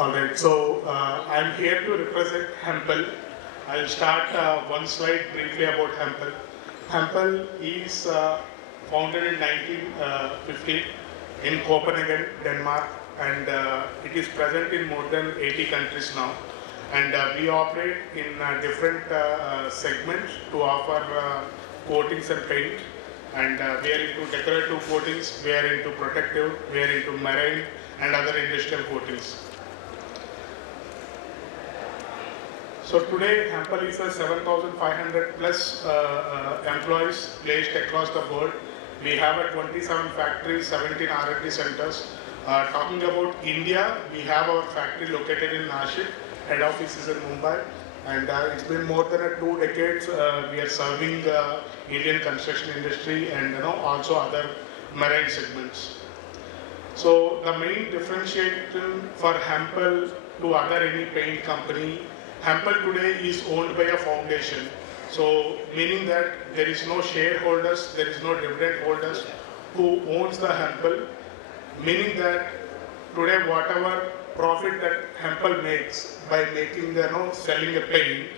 Alright, so I'm here to represent Hempel. I'll start one slide briefly about Hempel. Hempel is founded in 1950 in Copenhagen, Denmark, and it is present in more than 80 countries now. And we operate in different segments to offer coatings and paint. And we are into decorative coatings, we are into protective, we are into marine and other industrial coatings. So today, Hempel is a 7,500 plus employees placed across the world. We have 27 factories, 17 R&D centers. Talking about India, we have our factory located in Nashik, head office is in Mumbai, and it's been more than 2 decades we are serving the Indian construction industry and also other marine segments. So the main differentiation for Hempel to other any paint company, Hempel today is owned by a foundation. So meaning that there is no shareholders, there is no dividend holders who owns the Hempel, meaning that today whatever profit that Hempel makes by making selling a paint,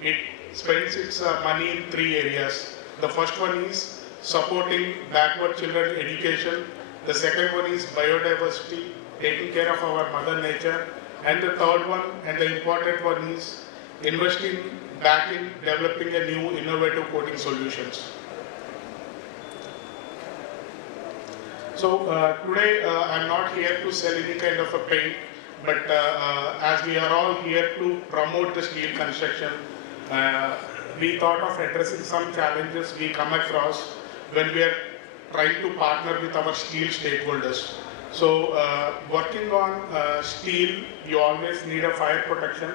it spends its money in 3 areas. The first one is supporting backward children education. The second one is biodiversity, taking care of our mother nature. And the third one, and the important one, is investing back in developing a new innovative coating solutions. So today I'm not here to sell any kind of a paint, but as we are all here to promote the steel construction, we thought of addressing some challenges we come across when we are trying to partner with our steel stakeholders. So working on steel, you always need a fire protection,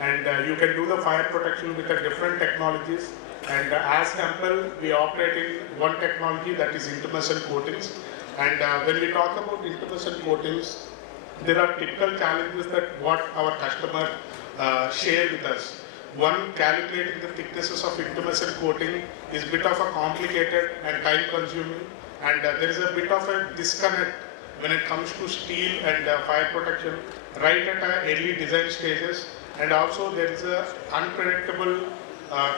and you can do the fire protection with different technologies. And as Hempel, we operate in one technology, that is intumescent coatings. And when we talk about intumescent coatings, there are typical challenges that what our customer share with us. One, calculating the thicknesses of intumescent coating is a bit of a complicated and time consuming, and there is a bit of a disconnect when it comes to steel and fire protection right at early design stages, and also there is a unpredictable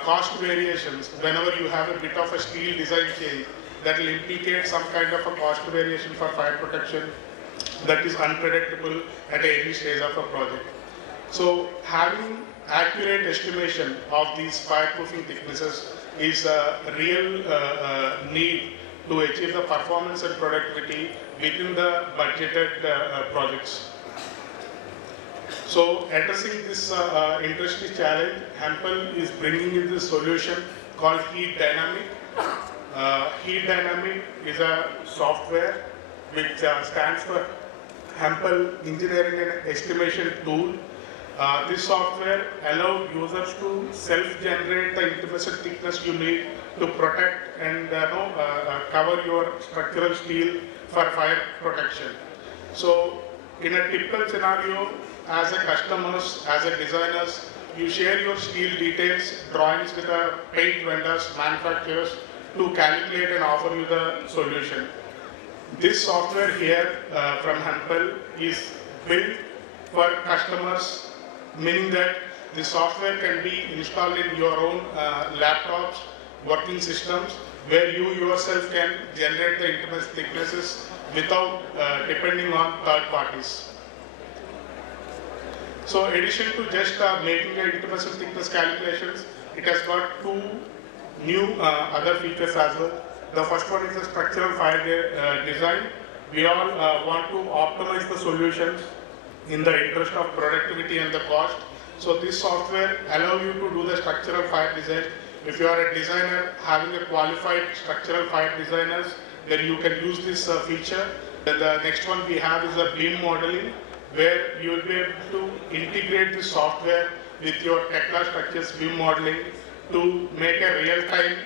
cost variations whenever you have a bit of a steel design change that will implicate some kind of a cost variation for fire protection that is unpredictable at a early stage of a project. So having accurate estimation of these fireproofing thicknesses is a real need to achieve the performance and productivity within the budgeted projects. So addressing this industry challenge, Hempel is bringing in this solution called Heat Dynamic. Heat Dynamic is a software which stands for Hempel Engineering and Estimation Tool. This software allows users to self-generate the intumescent thickness you need to protect and cover your structural steel for fire protection. So in a typical scenario, as a customers, as a designers, you share your steel details, drawings with the paint vendors, manufacturers to calculate and offer you the solution. This software here from Hempel is built for customers, meaning that the software can be installed in your own laptops, working systems, where you yourself can generate the intumescent thicknesses without depending on third parties. So in addition to just making the intumescent thickness calculations, it has got 2 new other features as well. The first one is the structural fire design. We all want to optimize the solutions in the interest of productivity and the cost. So this software allows you to do the structural fire design. If you are a designer having a qualified structural fire designers, then you can use this feature. The next one we have is a beam modeling, where you will be able to integrate the software with your Tekla Structures beam modeling to make a real-time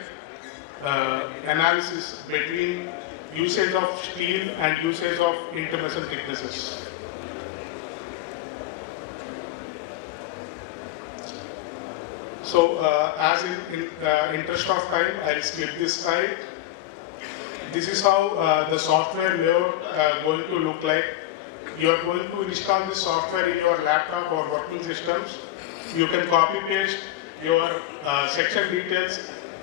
analysis between usage of steel and usage of intumescent thicknesses. So as in interest of time, I'll skip this slide. This is how the software layout going to look like. you are going to install this software in your laptop or working systems, you can copy paste your section details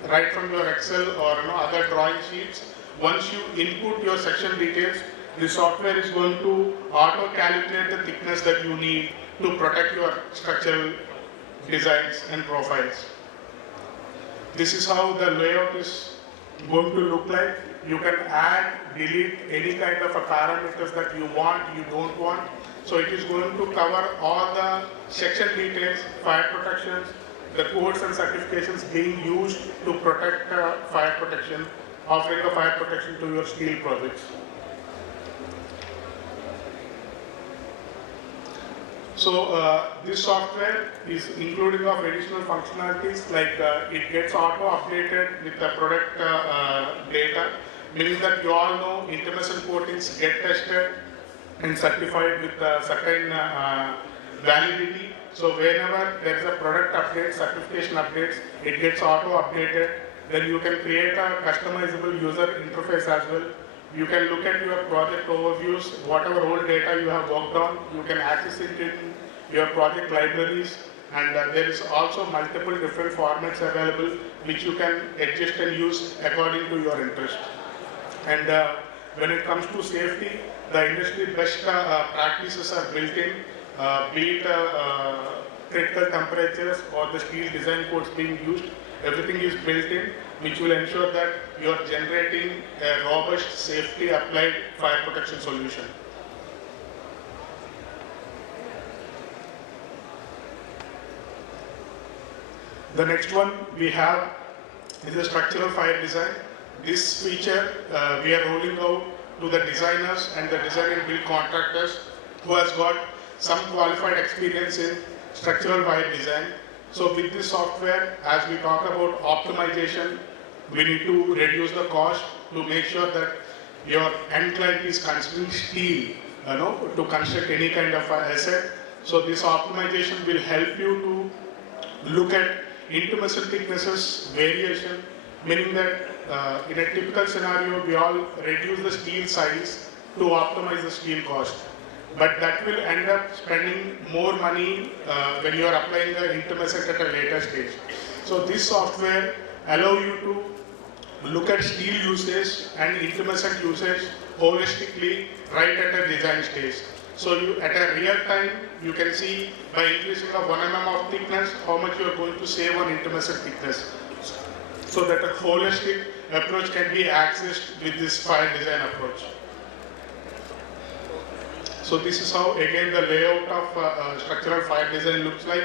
right from your Excel or other drawing sheets. Once you input your section details, the software is going to auto calculate the thickness that you need to protect your structural designs and profiles. This is how the layout is going to look like. You can add, delete any kind of a parameters that you want, you don't want. So it is going to cover all the section details, fire protections, the codes and certifications being used to protect fire protection, offering a fire protection to your steel projects. So this software is including of additional functionalities like it gets auto updated with the product data, meaning that you all know intermission coatings get tested and certified with certain validity. So whenever there is a product update, certification updates, it gets auto updated. Then you can create a customizable user interface as well. You can look at your project overviews, whatever old data you have worked on, you can access it in your project libraries, and there is also multiple different formats available which you can adjust and use according to your interest. And when it comes to safety, the industry best practices are built in, be it critical temperatures or the steel design codes being used. Everything is built in, which will ensure that you are generating a robust, safety applied fire protection solution. The next one we have is the structural fire design. This feature we are rolling out to the designers and the design and build contractors who has got some qualified experience in structural fire design. So with this software, as we talk about optimization, we need to reduce the cost to make sure that your end client is consuming steel, to construct any kind of asset. So this optimization will help you to look at intermission thicknesses variation, meaning that in a typical scenario, we all reduce the steel size to optimize the steel cost. But that will end up spending more money when you are applying the intermission at a later stage. So this software allows you to look at steel usage and intermission usage holistically right at a design stage. So you, at a real time, you can see by increasing of 1 mm of thickness, how much you are going to save on intermission thickness. So that a holistic approach can be accessed with this fire design approach. So this is how again the layout of structural fire design looks like.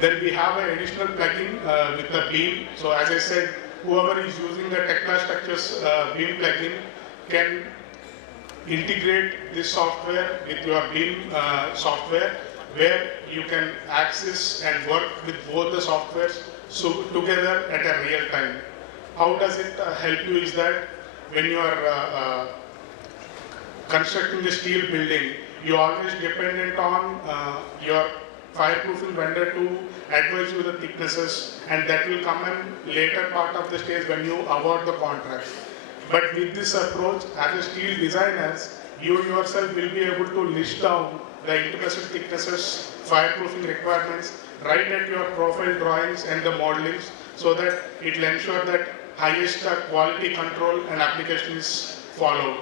Then we have an additional plugin with the beam. So as I said, whoever is using the Tekla Structures beam plugin can integrate this software with your beam software, where you can access and work with both the softwares together at a real time. How does it help you is that when you are constructing the steel building, you are always dependent on your fireproofing vendor to advise you the thicknesses, and that will come in later part of the stage when you award the contract. But with this approach, as a steel designers, you yourself will be able to list down the intermission thicknesses, fireproofing requirements right at your profile drawings and the modelings, so that it will ensure that highest quality control and application is followed.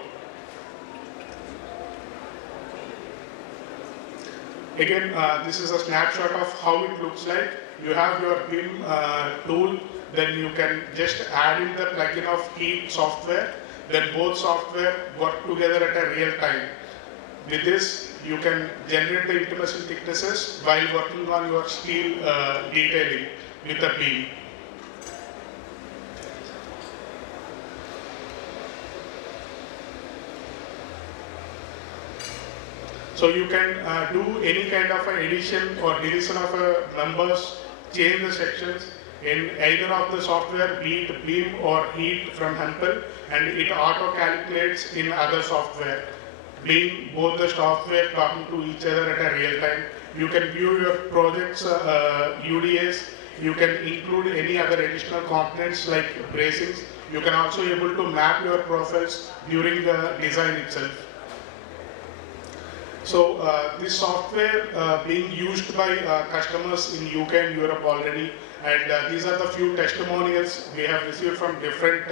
Again, this is a snapshot of how it looks like. You have your BIM tool, then you can just add in the plugin of heat software, then both software work together at a real time. With this, you can generate the intermission thicknesses while working on your steel detailing with the beam. So you can do any kind of an addition or deletion of numbers, change the sections in either of the software, be it beam or heat from Hempel, and it auto calculates in other software. Being both the software talking to each other at a real time. You can view your project's UDAs. You can include any other additional components like bracings. You can also able to map your profiles during the design itself. So this software being used by customers in UK and Europe already, and these are the few testimonials we have received from different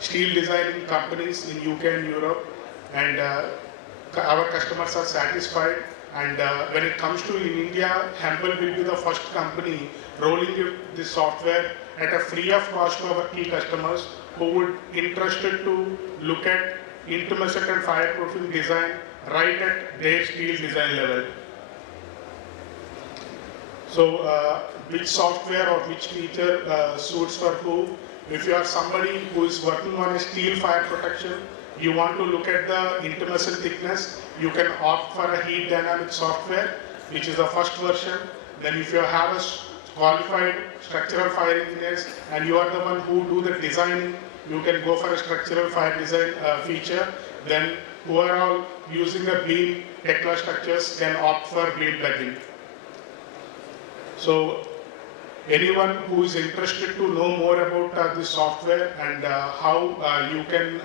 steel designing companies in UK and Europe, and our customers are satisfied. And when it comes to in India, Hempel will be the first company rolling this software at a free of cost to our key customers who would interested to look at intermesset and fireproofing design right at their steel design level. So which software or which feature suits for who? If you are somebody who is working on a steel fire protection, you want to look at the intermesset thickness, you can opt for a heat dynamic software, which is the first version. Then if you have a qualified structural fire engineers and you are the one who do the designing, you can go for a structural fire design feature. Then who are all using a beam Tekla structures can opt for beam plugin. So anyone who is interested to know more about this software and how you can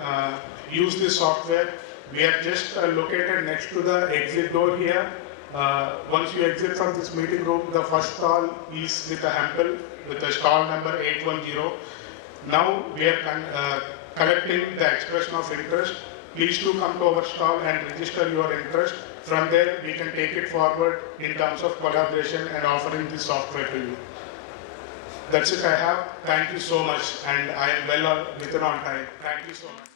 use this software, we are just located next to the exit door here. Once you exit from this meeting room, the first stall is with the Hempel, with the stall number 810. Now we are collecting the expression of interest. Please do come to our stall and register your interest. From there, we can take it forward in terms of collaboration and offering this software to you. That's it I have. Thank you so much, and I am well within on time. Thank you so much.